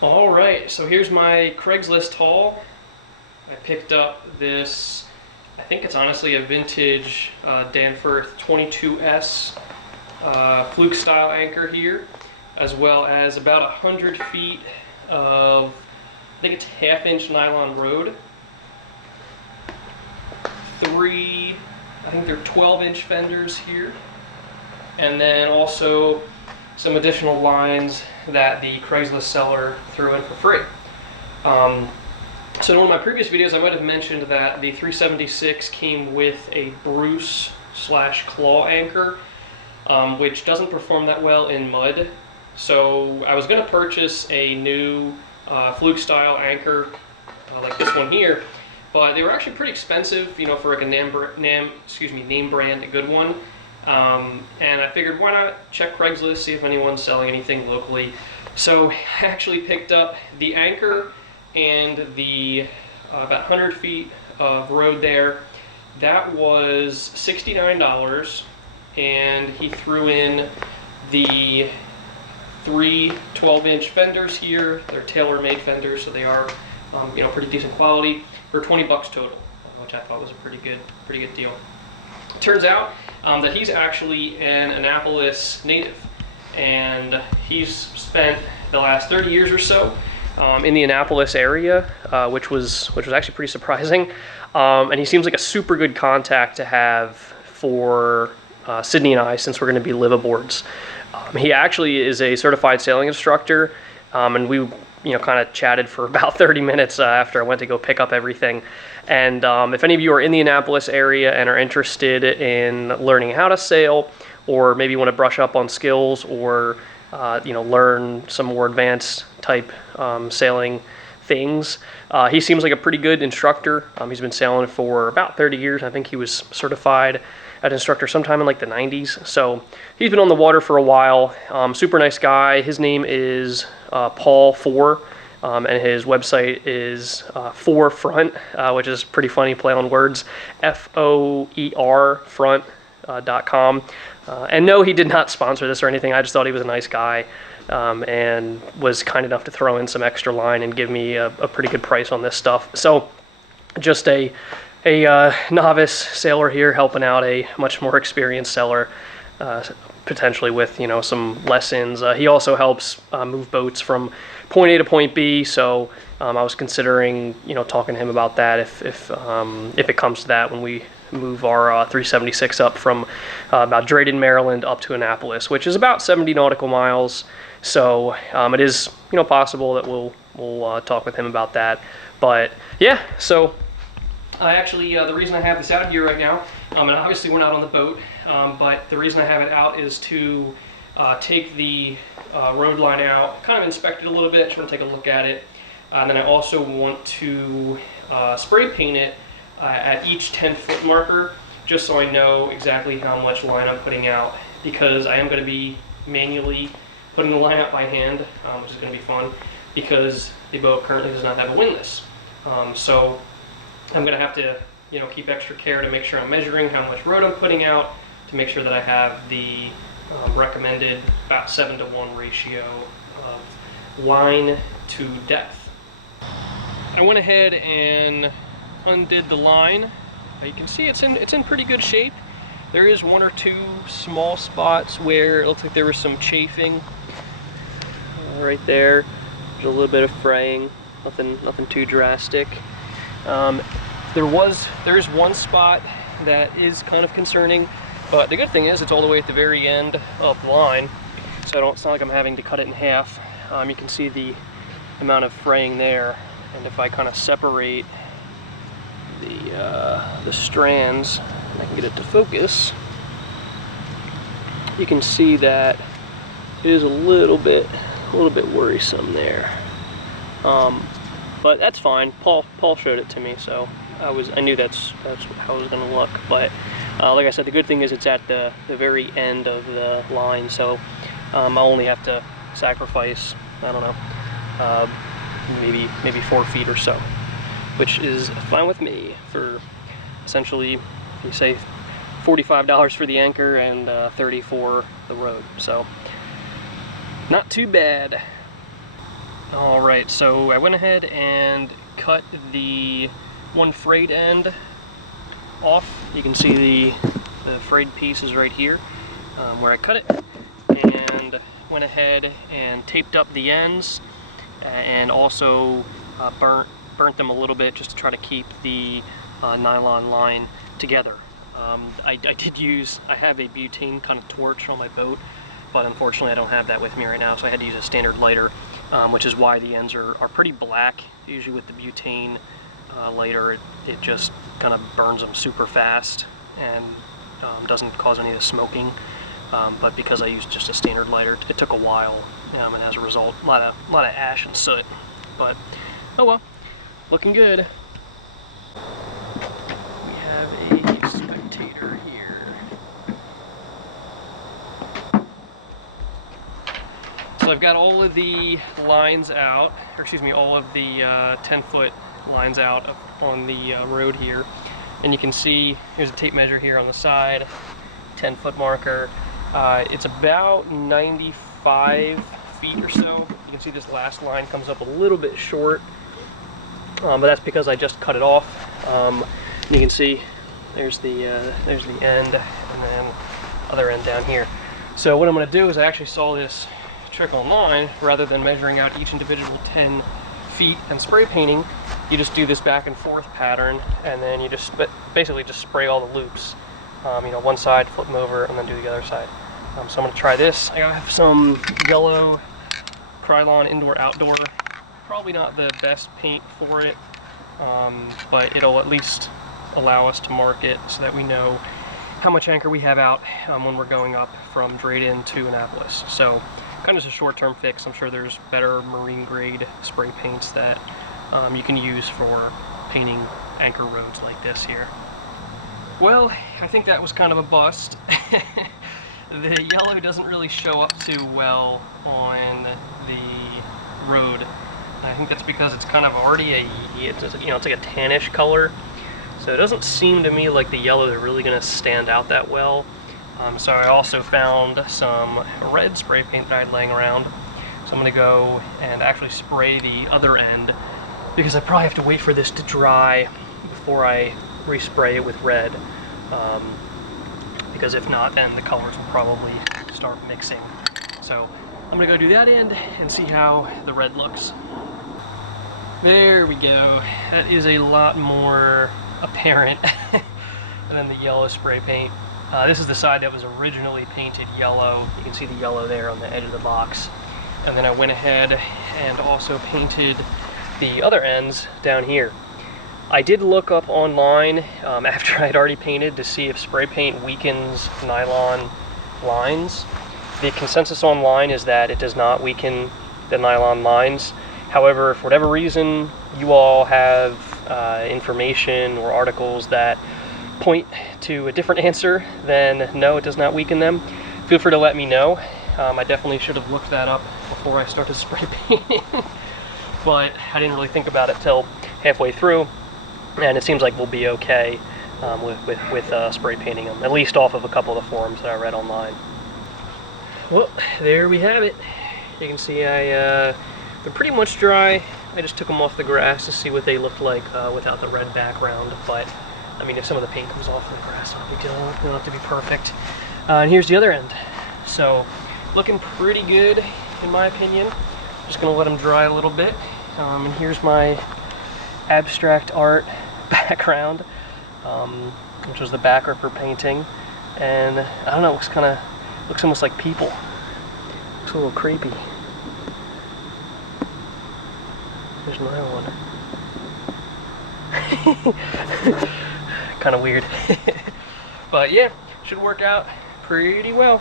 Alright, so here's my Craigslist haul. I picked up this, I think it's honestly a vintage Danforth 22S fluke style anchor here, as well as about 100 feet of, I think it's half-inch nylon rode. I think they're 12-inch fenders here. And then also some additional lines that the Craigslist seller threw in for free. So in one of my previous videos, I might have mentioned that the 376 came with a Bruce/claw anchor, which doesn't perform that well in mud. So I was going to purchase a new fluke style anchor like this one here, but they were actually pretty expensive, you know, for like a name brand, a good one. And I figured, why not check Craigslist, see if anyone's selling anything locally. So I actually picked up the anchor and the about 100 feet of road there. That was $69, and he threw in the three 12-inch fenders here. They're tailor-made fenders, so they are you know, pretty decent quality, for $20 total, which I thought was a pretty good deal. Turns out that he's actually an Annapolis native, and he's spent the last 30 years or so in the Annapolis area, which was actually pretty surprising. And he seems like a super good contact to have for Sydney and I, since we're going to be liveaboards. He actually is a certified sailing instructor, and we kind of chatted for about 30 minutes after I went to go pick up everything. And if any of you are in the Annapolis area and are interested in learning how to sail, or maybe want to brush up on skills, or learn some more advanced type sailing things, he seems like a pretty good instructor. He's been sailing for about 30 years. I think he was certified as instructor sometime in like the 90s. So he's been on the water for a while. Super nice guy. His name is Paul Four, and his website is Forefront, which is pretty funny play on words, FOER front.com. And no, he did not sponsor this or anything. I just thought he was a nice guy, and was kind enough to throw in some extra line and give me a pretty good price on this stuff. So just a novice sailor here helping out a much more experienced sailor, potentially with some lessons. He also helps move boats from point A to point B, so I was considering talking to him about that if it comes to that, when we move our 376 up from about Drayden, Maryland up to Annapolis, which is about 70 nautical miles. So it is possible that we'll talk with him about that. But yeah, so I actually, the reason I have this out here right now, and obviously we're not on the boat, but the reason I have it out is to take the road line out, kind of inspect it a little bit, just want to take a look at it. And then I also want to spray paint it at each 10-foot marker, just so I know exactly how much line I'm putting out, because I am going to be manually putting the line out by hand, which is going to be fun, because the boat currently does not have a windlass. So I'm going to have to keep extra care to make sure I'm measuring how much road I'm putting out, to make sure that I have the recommended about 7-to-1 ratio of line to depth. I went ahead and undid the line. You can see it's in pretty good shape. There is one or two small spots where it looks like there was some chafing right there. There's a little bit of fraying, nothing too drastic. There is one spot that is kind of concerning, but the good thing is it's all the way at the very end of the line, so it's not like I'm having to cut it in half. You can see the amount of fraying there, and if I kind of separate the strands, and I can get it to focus, you can see that it is a little bit worrisome there. But that's fine. Paul showed it to me, so I knew that's how it was going to look. But like I said, the good thing is it's at the very end of the line, so I'll only have to sacrifice, I don't know, maybe 4 feet or so, which is fine with me for essentially, you say, $45 for the anchor and $30 for the road. So not too bad. Alright, so I went ahead and cut the one frayed end off. You can see the frayed piece is right here where I cut it, and went ahead and taped up the ends and also burnt them a little bit just to try to keep the nylon line together. I have a butane kind of torch on my boat, but unfortunately I don't have that with me right now, so I had to use a standard lighter, which is why the ends are pretty black. Usually with the butane lighter, it just kind of burns them super fast and doesn't cause any of the smoking. But because I used just a standard lighter, it took a while, and as a result, a lot of ash and soot. But oh well, looking good. We have a spectator here. So I've got all of the lines out, or excuse me, all of the 10-foot lines out on the road here, and you can see here's a tape measure here on the side, 10-foot marker. It's about 95 feet or so. You can see this last line comes up a little bit short, but that's because I just cut it off. You can see there's the end, and then other end down here. So what I'm going to do is I actually saw this trick online. Rather than measuring out each individual 10 feet and spray painting, you just do this back and forth pattern, and then you just basically just spray all the loops. You know, one side, flip them over, and then do the other side. So I'm going to try this. I have some yellow Krylon indoor-outdoor. Probably not the best paint for it, but it'll at least allow us to mark it so that we know how much anchor we have out when we're going up from Drayden to Annapolis. So kind of just a short-term fix. I'm sure there's better marine-grade spray paints that you can use for painting anchor roads like this here. Well, I think that was kind of a bust. The yellow doesn't really show up too well on the road. I think that's because it's kind of already it's like a tannish color. So it doesn't seem to me like the yellow is really going to stand out that well. So I also found some red spray paint that I had laying around. So I'm going to go and actually spray the other end, because I probably have to wait for this to dry before I respray it with red, because if not, then the colors will probably start mixing. So I'm gonna go do that end and see how the red looks. There we go. That is a lot more apparent than the yellow spray paint. This is the side that was originally painted yellow. You can see the yellow there on the edge of the box. And then I went ahead and also painted the other ends down here. I did look up online after I'd already painted to see if spray paint weakens nylon lines. The consensus online is that it does not weaken the nylon lines. However, for whatever reason you all have information or articles that point to a different answer, then no, it does not weaken them, feel free to let me know. I definitely should have looked that up before I started spray painting, but I didn't really think about it till halfway through. And it seems like we'll be okay with spray painting them, at least off of a couple of the forums that I read online. Well, there we have it. You can see they're pretty much dry. I just took them off the grass to see what they looked like without the red background. But I mean, if some of the paint comes off the grass, no big deal. They don't have to be perfect. And here's the other end. So looking pretty good in my opinion. Just gonna let them dry a little bit. And here's my abstract art background, which was the backer for painting, and I don't know, it looks almost like people. Looks a little creepy. There's another one. Kind of weird. But yeah, should work out pretty well.